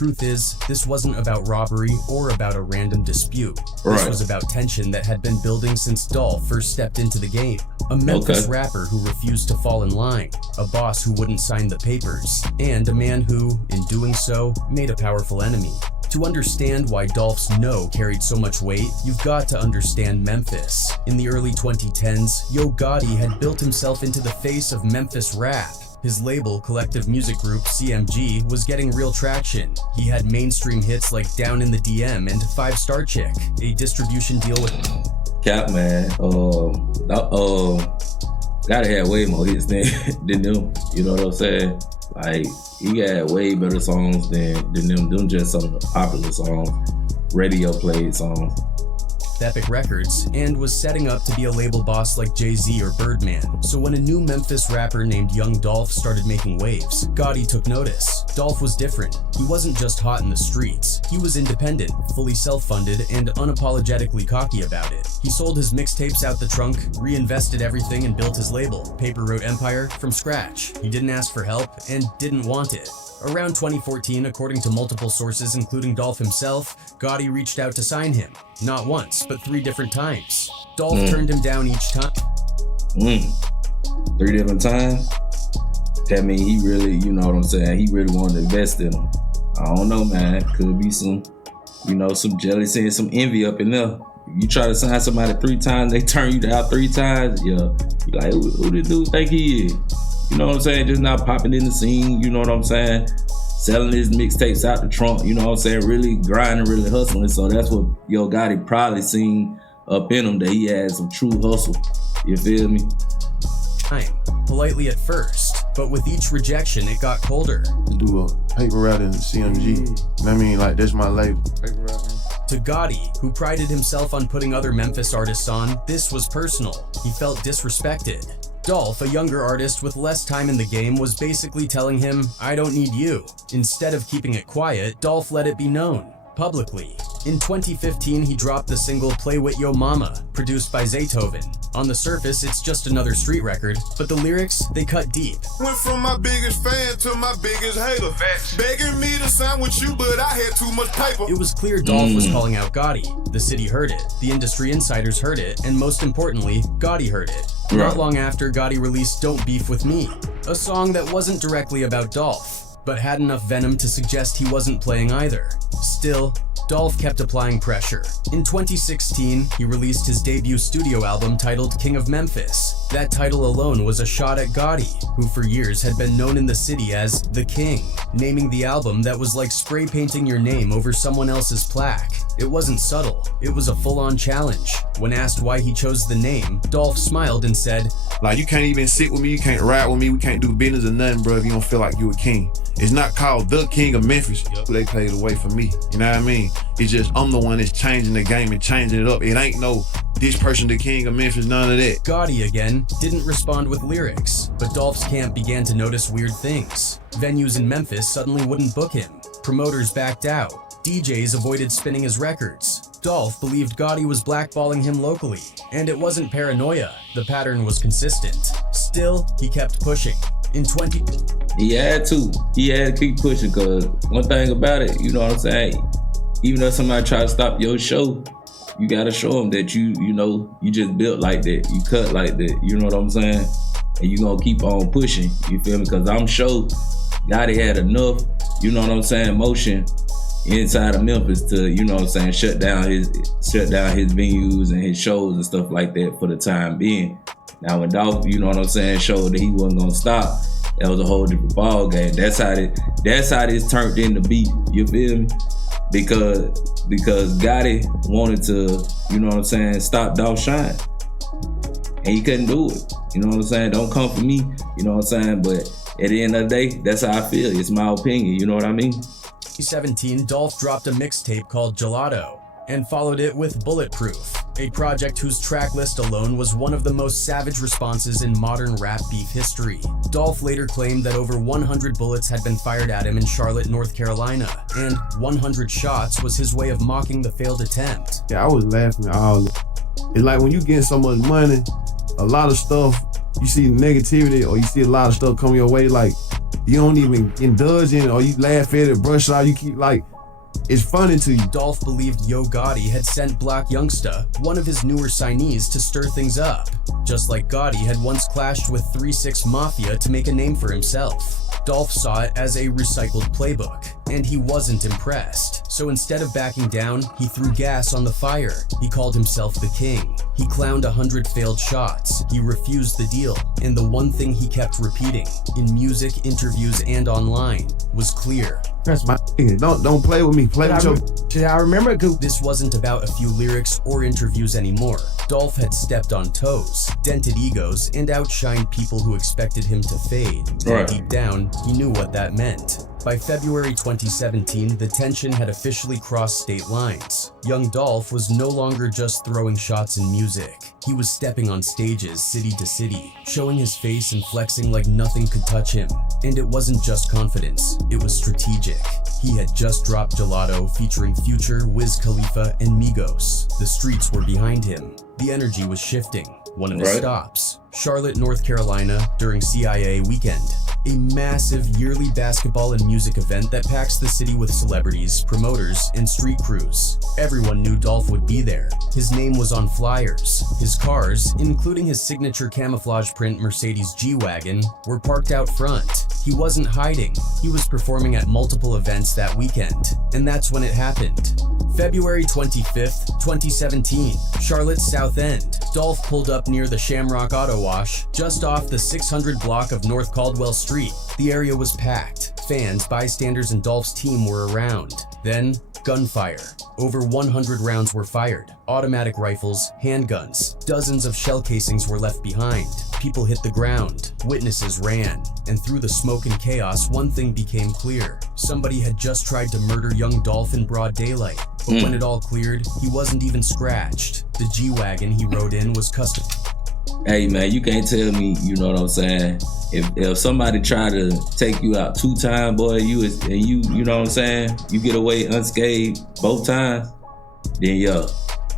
truth is, this wasn't about robbery or about a random dispute. Right. This was about tension that had been building since Dolph first stepped into the game. A Memphis rapper who refused to fall in line, a boss who wouldn't sign the papers, and a man who, in doing so, made a powerful enemy. To understand why Dolph's no carried so much weight, you've got to understand Memphis. In the early 2010s, Yo Gotti had built himself into the face of Memphis rap. His label, collective music group CMG, was getting real traction. He had mainstream hits like Down in the DM and 5 Star Chick, a distribution deal with Cap, man. Gotta have way more hits than them. You know what I'm saying? Like, he had way better songs than them. Them just some of the popular songs, radio played songs. Epic Records, and was setting up to be a label boss like Jay-Z or Birdman. So when a new Memphis rapper named Young Dolph started making waves, Gotti took notice. Dolph was different. He wasn't just hot in the streets. He was independent, fully self-funded, and unapologetically cocky about it. He sold his mixtapes out the trunk, reinvested everything, and built his label, Paper Road Empire, from scratch. He didn't ask for help and didn't want it. Around 2014, according to multiple sources including Dolph himself, Gotti reached out to sign him. Not once, but 3 different times. Dolph turned him down each time. 3 different times? That means he really, you know what I'm saying, he really wanted to invest in him. I don't know, man. Could be some, some jealousy and some envy up in there. You try to sign somebody 3 times, they turn you down 3 times, yeah. You like, who this dude think he is? You know what I'm saying? Just not popping in the scene, you know what I'm saying? Selling his mixtapes out the trunk, you know what I'm saying? Really grinding, really hustling. So that's what Yo Gotti probably seen up in him, that he had some true hustle. You feel me? Politely at first, but with each rejection, it got colder. Do a paper route in CMG. You know what I mean? Like, that's my label. Paper route. To Gotti, who prided himself on putting other Memphis artists on, this was personal. He felt disrespected. Dolph, a younger artist with less time in the game, was basically telling him, I don't need you. Instead of keeping it quiet, Dolph let it be known, publicly. In 2015, he dropped the single Play With Yo Mama, produced by Zaytoven. On the surface, it's just another street record, but the lyrics, they cut deep. Went from my biggest fan to my biggest hater. Begging me to sign with you, but I had too much paper. It was clear Dolph was calling out Gotti. The city heard it, the industry insiders heard it, and most importantly, Gotti heard it. Not long after, Gotti released Don't Beef With Me, a song that wasn't directly about Dolph, but had enough venom to suggest he wasn't playing either. Still, Dolph kept applying pressure. In 2016, he released his debut studio album titled King of Memphis. That title alone was a shot at Gotti, who for years had been known in the city as The King, naming the album that was like spray painting your name over someone else's plaque. It wasn't subtle, it was a full-on challenge. When asked why he chose the name, Dolph smiled and said, like, you can't even sit with me, you can't ride with me, we can't do business or nothing, bro, if you don't feel like you a king. It's not called The King of Memphis. They played away for me. You know what I mean? It's just I'm the one that's changing the game and changing it up. It ain't no this person the king of Memphis, none of that. Gotti, again, didn't respond with lyrics, but Dolph's camp began to notice weird things. Venues in Memphis suddenly wouldn't book him. Promoters backed out. DJs avoided spinning his records. Dolph believed Gotti was blackballing him locally, and it wasn't paranoia. The pattern was consistent. Still, he kept pushing. In 20... He had to keep pushing, because one thing about it, you know what I'm saying? Even though somebody try to stop your show, you gotta show them that you just built like that, you cut like that, you know what I'm saying? And you gonna keep on pushing, you feel me? Because I'm sure Gotti had enough, you know what I'm saying, motion inside of Memphis to, you know what I'm saying, shut down his venues and his shows and stuff like that for the time being. Now when Dolph, you know what I'm saying, showed that he wasn't gonna stop, that was a whole different ball game. That's how this turned into beef, you feel me? Because Gotti wanted to, you know what I'm saying, stop Dolph shine. And he couldn't do it. You know what I'm saying? Don't come for me, you know what I'm saying? But at the end of the day, that's how I feel. It's my opinion, you know what I mean? 2017, Dolph dropped a mixtape called Gelato and followed it with Bulletproof, a project whose track list alone was one of the most savage responses in modern rap beef history. Dolph later claimed that over 100 bullets had been fired at him in Charlotte, North Carolina, and 100 shots was his way of mocking the failed attempt. Yeah, I was laughing at all this. It's like when you get so much money, a lot of stuff, you see negativity or you see a lot of stuff come your way, like You don't even indulge in it, or you laugh at it, brush it off, you keep like, it's funny to you. Dolph believed Yo Gotti had sent Black Youngsta, one of his newer signees, to stir things up, just like Gotti had once clashed with 3-6 Mafia to make a name for himself. Dolph saw it as a recycled playbook, and he wasn't impressed. So instead of backing down, he threw gas on the fire. He called himself the king. He clowned 100 failed shots. He refused the deal. And the one thing he kept repeating, in music, interviews, and online, was clear. That's my don't play with me. Play with your shit. I remember it. This wasn't about a few lyrics or interviews anymore. Dolph had stepped on toes, dented egos, and outshined people who expected him to fade. Right. Deep down, he knew what that meant. By February 2017, the tension had officially crossed state lines. Young Dolph was no longer just throwing shots in music. He was stepping on stages, city to city, showing his face and flexing like nothing could touch him. And it wasn't just confidence, it was strategic. He had just dropped Gelato featuring Future, Wiz Khalifa, and Migos. The streets were behind him. The energy was shifting. One of his stops, Charlotte, North Carolina, during CIA weekend. A massive yearly basketball and music event that packs the city with celebrities, promoters, and street crews. Everyone knew Dolph would be there. His name was on flyers. His cars, including his signature camouflage print Mercedes G-Wagon, were parked out front. He wasn't hiding. He was performing at multiple events that weekend. And that's when it happened. February 25th, 2017, Charlotte's South End. Dolph pulled up near the Shamrock Auto Wash, just off the 600 block of North Caldwell Street. The area was packed. Fans, bystanders, and Dolph's team were around. Then, gunfire. Over 100 rounds were fired. Automatic rifles, handguns. Dozens of shell casings were left behind. People hit the ground. Witnesses ran. And through the smoke and chaos, one thing became clear. Somebody had just tried to murder young Dolph in broad daylight. But when it all cleared, he wasn't even scratched. The G-Wagon he rode in was custom. Hey man, you can't tell me, you know what I'm saying? If somebody try to take you out 2 times, boy, you know what I'm saying? You get away unscathed both times, then yeah,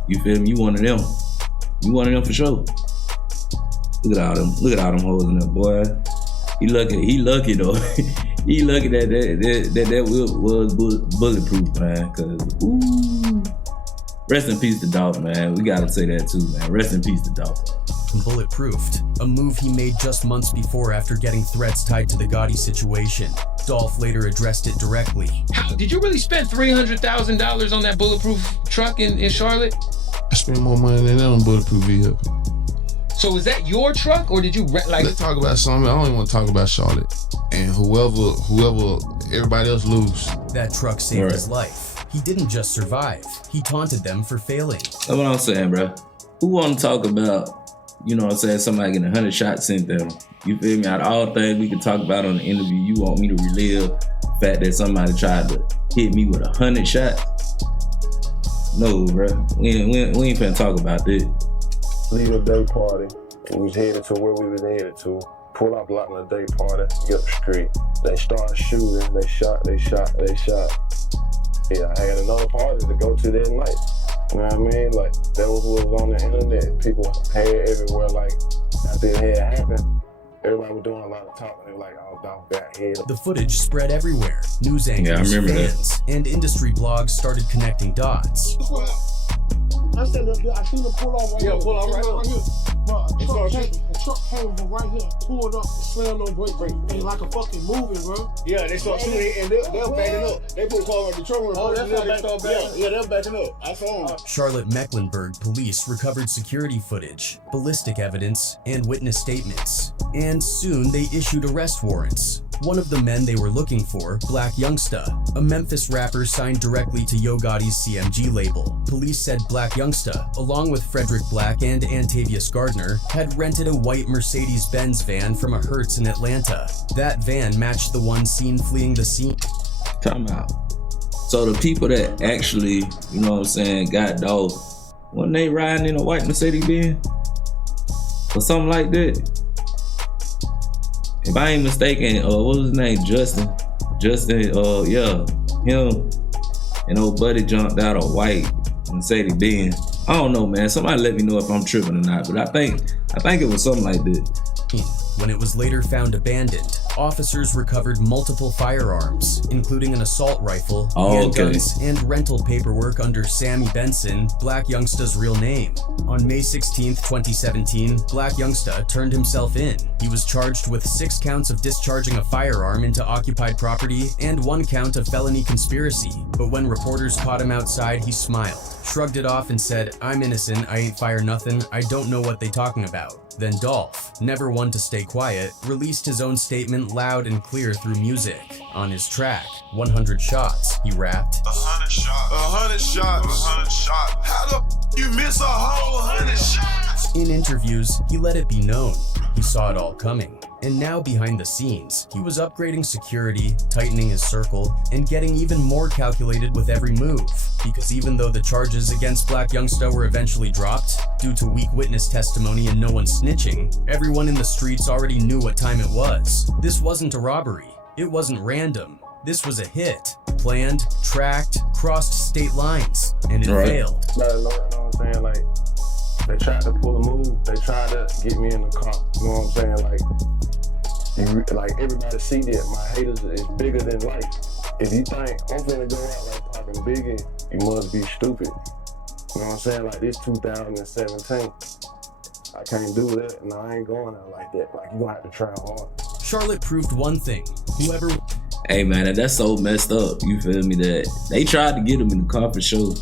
you feel me? You one of them. You one of them for sure. Look at all them hoes in there, boy. He lucky though. He lucky that was bulletproof, man. Cause ooh, rest in peace to Dolph, man. We gotta say that too, man. Rest in peace to Dolph. Bulletproofed, a move he made just months before after getting threats tied to the Gotti situation. Dolph later addressed it directly. Did you really spend $300,000 on that bulletproof truck in Charlotte? I spent more money than that on bulletproof vehicle. So is that your truck, or did you Let's talk about something. I don't even want to talk about Charlotte. And whoever, everybody else lose. That truck saved his life. He didn't just survive. He taunted them for failing. That's what I'm saying, bro. Who want to talk about, you know what I'm saying, somebody getting 100 shots sent at them? You feel me? Out of all things we can talk about on the interview, you want me to relive the fact that somebody tried to hit me with 100 shots? No, bro. We ain't finna talk about this. Leave a day party. We was headed to where we was headed to. Pull up lot on a day party, get up the street. They started shooting, they shot. Yeah, I had another party to go to that night. You know what I mean? Like, that was what was on the internet. People had everywhere, like, after it had happened, everybody was doing a lot of talking. They were like, oh, Dolph got hit. The footage spread everywhere. News anchors, fans, and industry blogs started connecting dots. I said, I seen him pull off right here. Yeah, pull off right here. Bro, the truck came from right here, pulled up, slammed on brake, and like a fucking moving, bro. Yeah, they start shooting and they're backing up. They put the car on the truck. Oh, that's how they start backing up. Yeah, they're backing up. I saw them. Charlotte-Mecklenburg police recovered security footage, ballistic evidence, and witness statements. And soon they issued arrest warrants. One of the men they were looking for, Black Youngsta, a Memphis rapper signed directly to Yo Gotti's CMG label. Police said Black Youngsta, along with Frederick Black and Antavius Gardner, had rented a white Mercedes-Benz van from a Hertz in Atlanta. That van matched the one seen fleeing the scene. Time out. So the people that actually, you know what I'm saying, got Dolph, wasn't they riding in a white Mercedes-Benz? Or something like that? If I ain't mistaken, what was his name? Justin, yeah, him and old buddy jumped out a white Mercedes-Benz. I don't know, man. Somebody let me know if I'm tripping or not, but I think it was something like that. When it was later found abandoned, officers recovered multiple firearms, including an assault rifle, Oh, okay. handguns, and rental paperwork under Sammy Benson, Black Youngsta's real name. On May 16, 2017, Black Youngsta turned himself in. He was charged with 6 counts of discharging a firearm into occupied property and 1 count of felony conspiracy. But when reporters caught him outside, he smiled, shrugged it off and said, "I'm innocent, I ain't fire nothing, I don't know what they talking about." Then Dolph, never one to stay quiet, released his own statement loud and clear through music. On his track, 100 Shots, he rapped, 100 shots. 100 shots. 100 shots. How the you miss a whole 100 shots? In interviews, he let it be known he saw it all coming. And now behind the scenes, he was upgrading security, tightening his circle, and getting even more calculated with every move. Because even though the charges against Black Youngsta were eventually dropped, due to weak witness testimony and no one snitching, everyone in the streets already knew what time it was. This wasn't a robbery. It wasn't random. This was a hit. Planned, tracked, crossed state lines, and it failed. You know what I'm saying? Like, they tried to pull a move. They tried to get me in the car. You know what I'm saying? Like everybody see that my haters is bigger than life. If you think I'm finna go out like popping Biggie, you must be stupid. You know what I'm saying? Like, this 2017. I can't do that. No, I ain't going out like that. Like, you gonna have to try hard. Charlotte proved one thing. Whoever... Hey man, that's so messed up. You feel me? That they tried to get him in the car for sure.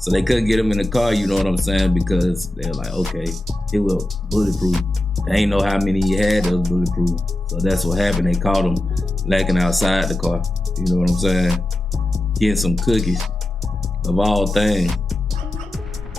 So they couldn't get him in the car, you know what I'm saying? Because they're like, okay, it was bulletproof. They ain't know how many he had that was bulletproof. So that's what happened. They caught him lacking outside the car. You know what I'm saying? Getting some cookies, of all things.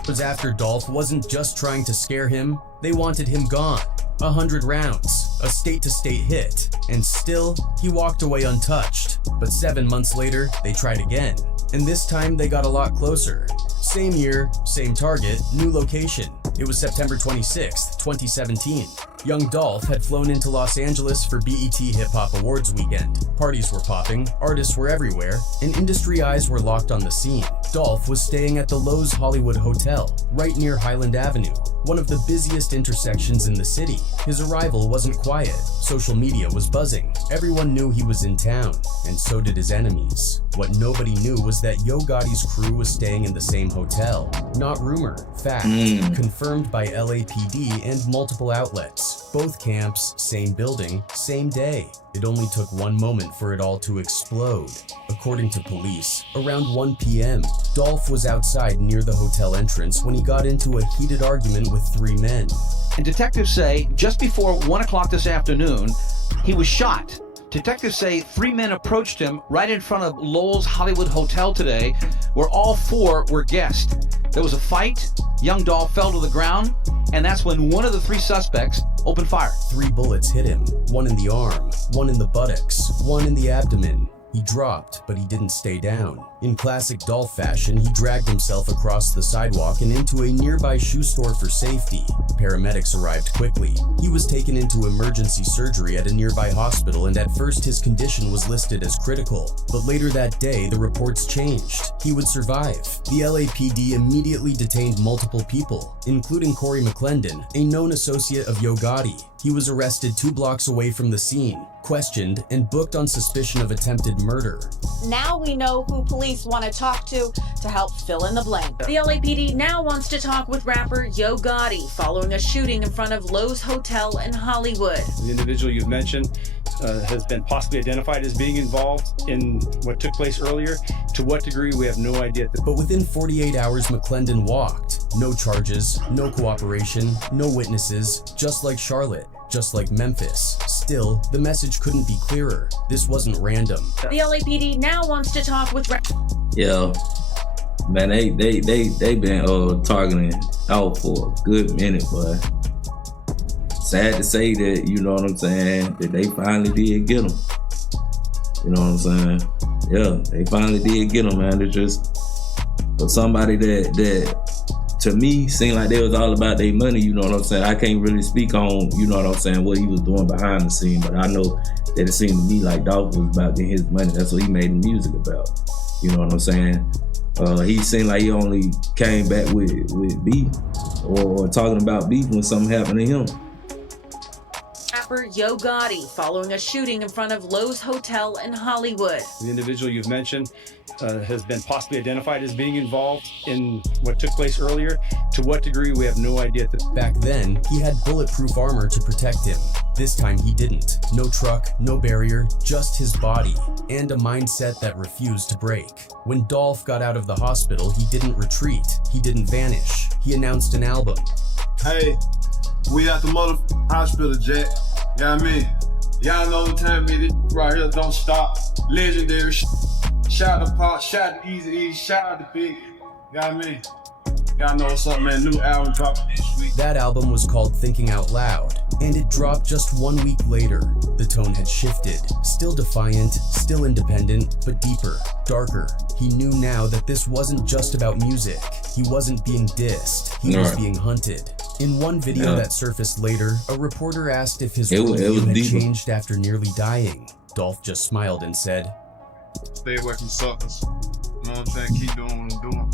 Was after Dolph wasn't just trying to scare him, they wanted him gone. 100 rounds, a state-to-state hit, and still, he walked away untouched. But 7 months later, they tried again, and this time they got a lot closer. Same year, same target, new location. It was September 26th, 2017. Young Dolph had flown into Los Angeles for BET Hip Hop Awards weekend. Parties were popping, artists were everywhere, and industry eyes were locked on the scene. Dolph was staying at the Lowe's Hollywood Hotel, right near Highland Avenue, one of the busiest intersections in the city. His arrival wasn't quiet. Social media was buzzing. Everyone knew he was in town, and so did his enemies. What nobody knew was that Yo Gotti's crew was staying in the same hotel. Not rumor, fact. Confirmed by LAPD and multiple outlets. Both camps, same building, same day. It only took one moment for it all to explode. According to police, around 1 p.m., Dolph was outside near the hotel entrance when he got into a heated argument with 3 men. And detectives say just before 1 o'clock this afternoon, he was shot. Detectives say 3 men approached him right in front of Lowell's Hollywood Hotel today, where all 4 were guests. There was a fight, young Dolph fell to the ground, and that's when one of the 3 suspects opened fire. 3 bullets hit him, 1 in the arm, 1 in the buttocks, 1 in the abdomen. He dropped, but he didn't stay down. In classic Dolph fashion, he dragged himself across the sidewalk and into a nearby shoe store for safety. Paramedics arrived quickly. He was taken into emergency surgery at a nearby hospital, and at first his condition was listed as critical. But later that day, the reports changed. He would survive. The LAPD immediately detained multiple people, including Corey McClendon, a known associate of Yo Gotti. He was arrested 2 blocks away from the scene, questioned, and booked on suspicion of attempted murder. Now we know who police want to talk to help fill in the blank. The LAPD now wants to talk with rapper Yo Gotti following a shooting in front of Lowe's Hotel in Hollywood. The individual you've mentioned has been possibly identified as being involved in what took place earlier. To what degree, we have no idea. But within 48 hours, McClendon walked. No charges, no cooperation, no witnesses, just like Charlotte. Just like Memphis. Still, the message couldn't be clearer. This wasn't random. The LAPD now wants to talk with... Yeah, man, they been targeting out for a good minute, but sad to say that, you know what I'm saying, that they finally did get them. You know what I'm saying? Yeah, they finally did get them, man. It's just for somebody that to me seemed like they was all about their money, you know what I'm saying? I can't really speak on, you know what I'm saying, what he was doing behind the scene, but I know that it seemed to me like Dolph was about getting his money. That's what he made the music about. You know what I'm saying? He seemed like he only came back with beef or talking about beef when something happened to him. rapper Yo Gotti following a shooting in front of Lowe's Hotel in Hollywood. The individual you've mentioned has been possibly identified as being involved in what took place earlier. To what degree, we have no idea. Back then, he had bulletproof armor to protect him. This time he didn't. No truck, no barrier, just his body, and a mindset that refused to break. When Dolph got out of the hospital, he didn't retreat. He didn't vanish. He announced an album. Hey, we at the motherfucking hospital, Jack. You know what I mean? Y'all know what time it is. Right here, don't stop. Legendary shit. Shout out to Pop, shout out to Easy, shout out to Big. You know what I mean? Y'all know what's up, man. New album dropping this week. That album was called Thinking Out Loud, and it dropped just 1 week later. The tone had shifted. Still defiant, still independent, but deeper, darker. He knew now that this wasn't just about music. He wasn't being dissed. He was being hunted. In one video that surfaced later, a reporter asked if his worldview had changed after nearly dying. Dolph just smiled and said, "Stay away from suckers. You know what I'm saying? Keep doing what I'm doing.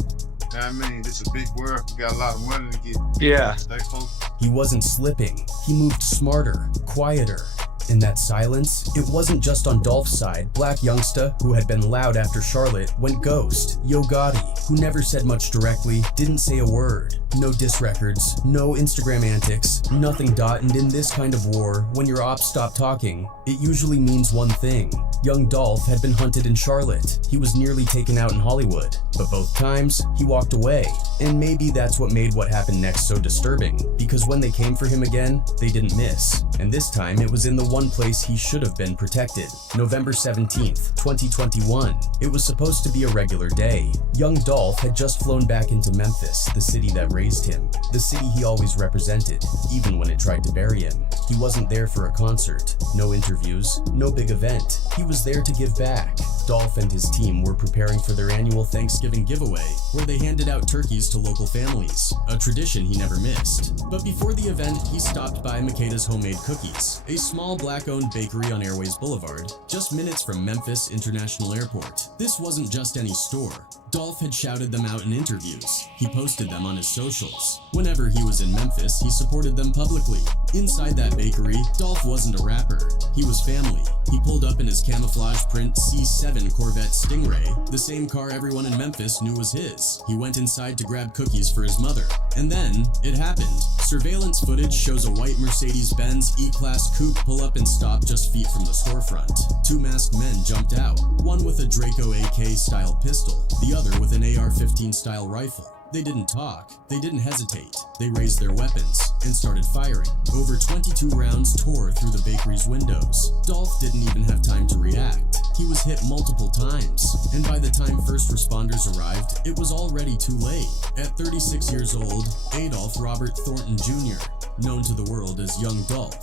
You know what I mean? This is a big world. We got a lot of money to get. Yeah. Stay focused." He wasn't slipping. He moved smarter, quieter. In that silence, it wasn't just on Dolph's side. Black Youngsta, who had been loud after Charlotte, went ghost. Yo Gotti, who never said much directly, didn't say a word. No diss records, no Instagram antics, nothing. And in this kind of war, when your ops stop talking, it usually means one thing. Young Dolph had been hunted in Charlotte. He was nearly taken out in Hollywood, but both times, he walked away. And maybe that's what made what happened next so disturbing, because when they came for him again, they didn't miss. And this time, it was in the one place he should have been protected. November 17th, 2021. It was supposed to be a regular day. Young Dolph had just flown back into Memphis, the city that raised him, the city he always represented, even when it tried to bury him. He wasn't there for a concert, no interviews, no big event. He was there to give back. Dolph and his team were preparing for their annual Thanksgiving giveaway, where they handed out turkeys to local families, a tradition he never missed. But before the event, he stopped by Makeda's Homemade Cookies, a small black-owned bakery on Airways Boulevard, just minutes from Memphis International Airport. This wasn't just any store. Dolph had shouted them out in interviews. He posted them on his socials. Whenever he was in Memphis, he supported them publicly. Inside that bakery, Dolph wasn't a rapper. He was family. He pulled up in his camouflage print C7 Corvette Stingray, the same car everyone in Memphis knew was his. He went inside to grab cookies for his mother. And then, it happened. Surveillance footage shows a white Mercedes-Benz E-Class coupe pull up and stop just feet from the storefront. Two masked men jumped out, one with a Draco AK-style pistol, the other with an AR-15-style rifle. They didn't talk, they didn't hesitate. They raised their weapons and started firing. Over 22 rounds tore through the bakery's windows. Dolph didn't even have time to react. He was hit multiple times, and by the time first responders arrived, it was already too late. At 36 years old, Adolph Robert Thornton Jr., known to the world as Young Dolph,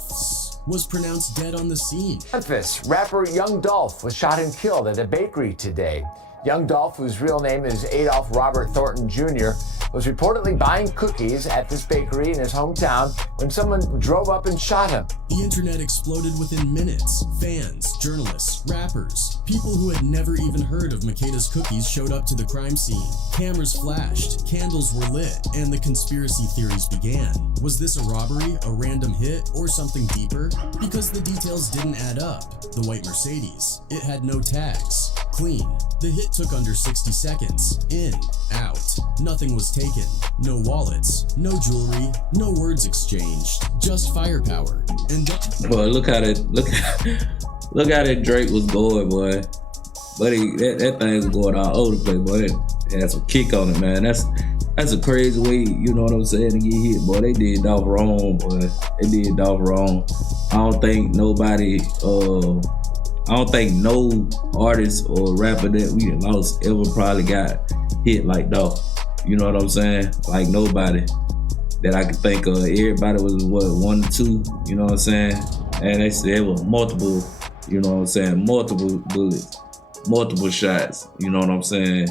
was pronounced dead on the scene. Memphis rapper Young Dolph was shot and killed at a bakery today. Young Dolph, whose real name is Adolph Robert Thornton Jr., was reportedly buying cookies at this bakery in his hometown when someone drove up and shot him. The internet exploded within minutes. Fans, journalists, rappers, people who had never even heard of Makeda's Cookies showed up to the crime scene. Cameras flashed, candles were lit, and the conspiracy theories began. Was this a robbery, a random hit, or something deeper? Because the details didn't add up. The white Mercedes, it had no tags. Clean. The hit took under 60 seconds. In, out. Nothing was taken. No wallets, no jewelry, no words exchanged. Just firepower. And boy, look how that Drake was going, boy. Buddy, that thing was going all over the place, boy. It had some kick on it, man. That's a crazy way, you know what I'm saying, to get hit, boy. They did Dolph wrong, boy. They did Dolph wrong. I don't think no artist or rapper that we lost ever probably got hit like Dolph. You know what I'm saying? Like nobody that I could think of. Everybody was, 1 or 2, you know what I'm saying? And they said it was multiple, you know what I'm saying? Multiple bullets, multiple shots, you know what I'm saying?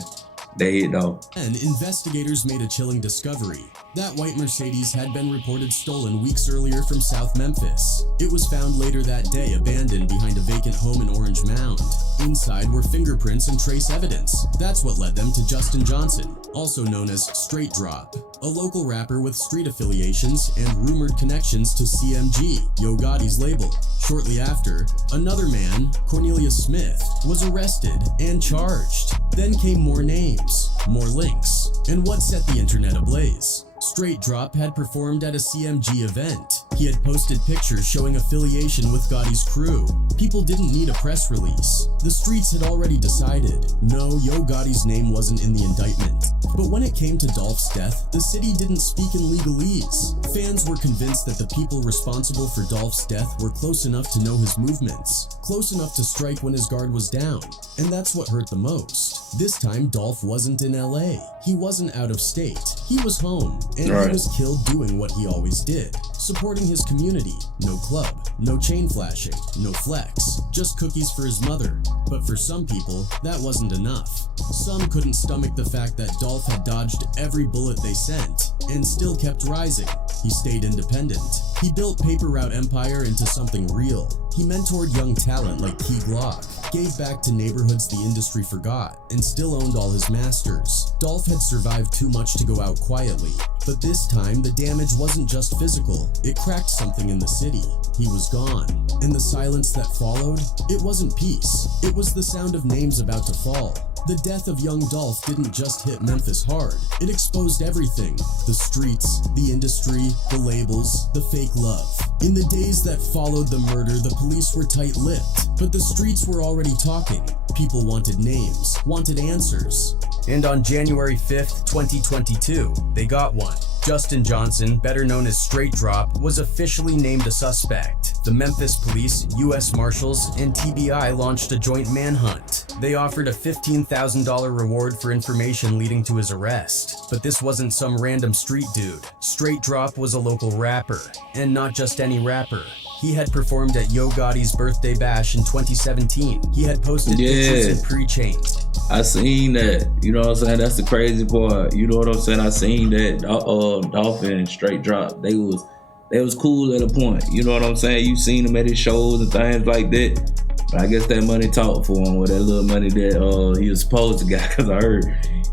They hit Dolph. And investigators made a chilling discovery. That white Mercedes had been reported stolen weeks earlier from South Memphis. It was found later that day abandoned behind a vacant home in Orange Mound. Inside were fingerprints and trace evidence. That's what led them to Justin Johnson, also known as Straight Drop, a local rapper with street affiliations and rumored connections to CMG, Yo Gotti's label. Shortly after, another man, Cornelius Smith, was arrested and charged. Then came more names, more links, and what set the internet ablaze. Straight Drop had performed at a CMG event. He had posted pictures showing affiliation with Gotti's crew. People didn't need a press release. The streets had already decided, no, Yo Gotti's name wasn't in the indictment. But when it came to Dolph's death, the city didn't speak in legalese. Fans were convinced that the people responsible for Dolph's death were close enough to know his movements, close enough to strike when his guard was down. And that's what hurt the most. This time, Dolph wasn't in LA. He wasn't out of state. He was home, and he was killed doing what he always did, supporting his community. No club, no chain flashing, no flex, just cookies for his mother. But for some people, that wasn't enough. Some couldn't stomach the fact that Dolph had dodged every bullet they sent, and still kept rising. He stayed independent. He built Paper Route Empire into something real. He mentored young talent like Key Glock, gave back to neighborhoods the industry forgot, and still owned all his masters. Dolph had survived too much to go out quietly, but this time the damage wasn't just physical, it cracked something in the city. He was gone, and the silence that followed, it wasn't peace, it was the sound of names about to fall. The death of young Dolph didn't just hit Memphis hard, it exposed everything. The streets, the industry, the labels, the fake love. In the days that followed the murder, the police were tight-lipped, but the streets were already talking. People wanted names, wanted answers. And on January 5th, 2022, they got one. Justin Johnson, better known as Straight Drop, was officially named a suspect. The Memphis Police, U.S. Marshals, and TBI launched a joint manhunt. They offered a $15,000 reward for information leading to his arrest. But this wasn't some random street dude. Straight Drop was a local rapper, and not just any rapper. He had performed at Yo Gotti's birthday bash in 2017. He had posted pictures in pre-chained. I seen that. You know what I'm saying? That's the crazy part. You know what I'm saying? I seen that Dolph and Straight Drop. They was cool at a point. You know what I'm saying? You seen them at his shows and things like that. But I guess that money talked for him, with that little money that he was supposed to get, because I heard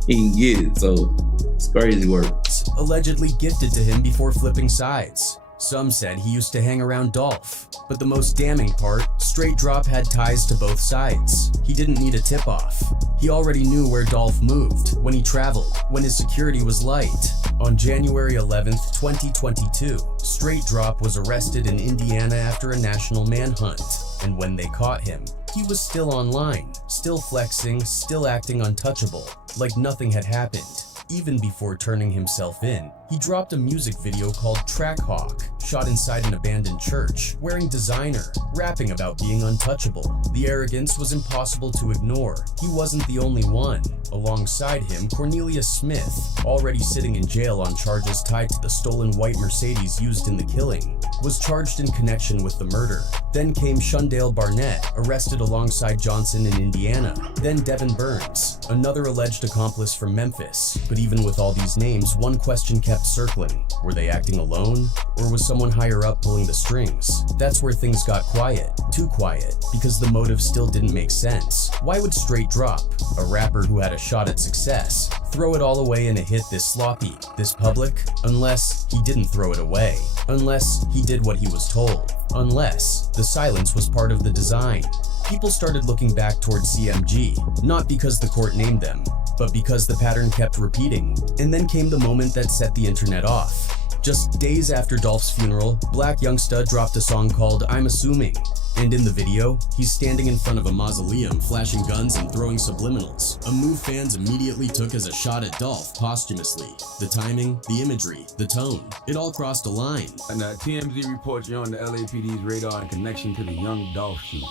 he can get it. So it's crazy work. Allegedly gifted to him before flipping sides. Some said he used to hang around Dolph, but the most damning part, Straight Drop had ties to both sides. He didn't need a tip-off. He already knew where Dolph moved, when he traveled, when his security was light. On January 11th, 2022, Straight Drop was arrested in Indiana after a national manhunt. And when they caught him, he was still online, still flexing, still acting untouchable, like nothing had happened. Even before turning himself in, he dropped a music video called Track Hawk, shot inside an abandoned church, wearing designer, rapping about being untouchable. The arrogance was impossible to ignore. He wasn't the only one. Alongside him, Cornelius Smith, already sitting in jail on charges tied to the stolen white Mercedes used in the killing, was charged in connection with the murder. Then came Shundale Barnett, arrested alongside Johnson in Indiana. Then Devin Burns, another alleged accomplice from Memphis. But even with all these names, one question kept circling. Were they acting alone? Or was someone higher up pulling the strings? That's where things got quiet. Too quiet, because the motive still didn't make sense. Why would Straight Drop, a rapper who had a shot at success, throw it all away in a hit this sloppy, this public? Unless he didn't throw it away. Unless he did what he was told. Unless the silence was part of the design. People started looking back towards CMG, not because the court named them, but because the pattern kept repeating. And then came the moment that set the internet off. Just days after Dolph's funeral, Black Youngsta dropped a song called I'm Assuming. And in the video, he's standing in front of a mausoleum, flashing guns and throwing subliminals, a move fans immediately took as a shot at Dolph posthumously. The timing, the imagery, the tone, it all crossed a line. And TMZ reports you're on the LAPD's radar in connection to the young Dolph shoot.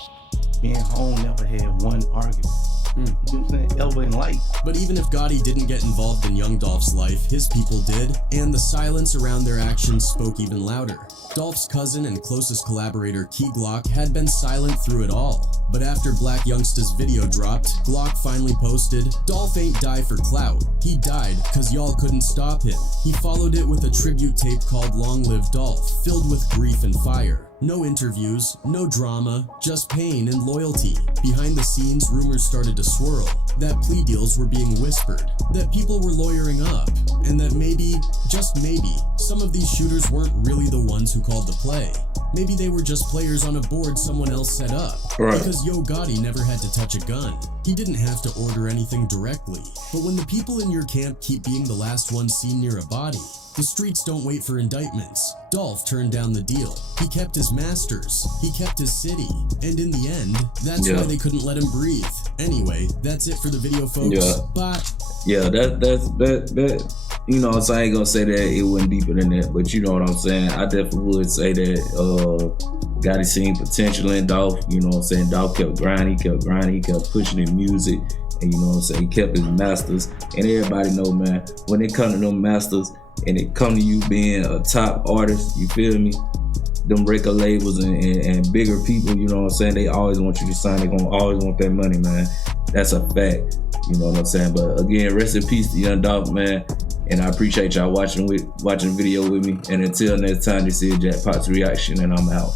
Me and Home never had one argument. You know what I'm saying? Elbowing light. But even if Gotti didn't get involved in young Dolph's life, his people did, and the silence around their actions spoke even louder. Dolph's cousin and closest collaborator Key Glock had been silent through it all. But after Black Youngsta's video dropped, Glock finally posted, "Dolph ain't die for clout. He died cause y'all couldn't stop him." He followed it with a tribute tape called Long Live Dolph, filled with grief and fire. No interviews, no drama, just pain and loyalty. Behind the scenes, rumors started to swirl, that plea deals were being whispered, that people were lawyering up, and that maybe, just maybe, some of these shooters weren't really the ones who called the play. Maybe they were just players on a board someone else set up. Right. Because Yo Gotti never had to touch a gun. He didn't have to order anything directly. But when the people in your camp keep being the last one seen near a body, the streets don't wait for indictments. Dolph turned down the deal. He kept his masters. He kept his city. And in the end, that's why they couldn't let him breathe. Anyway, that's it for the video, folks. Yeah. Bye. Yeah, that you know, so I ain't gonna say that it went deeper than that, but you know what I'm saying. I definitely would say that Gotti seen potential in Dolph. You know what I'm saying. Dolph kept grinding, he kept pushing his music, and you know what I'm saying. He kept his masters, and everybody know, man, when it come to them masters and it come to you being a top artist, you feel me? Them record labels and bigger people, you know what I'm saying. They always want you to sign. They gonna always want that money, man. That's a fact. You know what I'm saying? But again, rest in peace to young Dolph, man. And I appreciate y'all watching the video with me. And until next time, this is Jackpot's Reaction, and I'm out.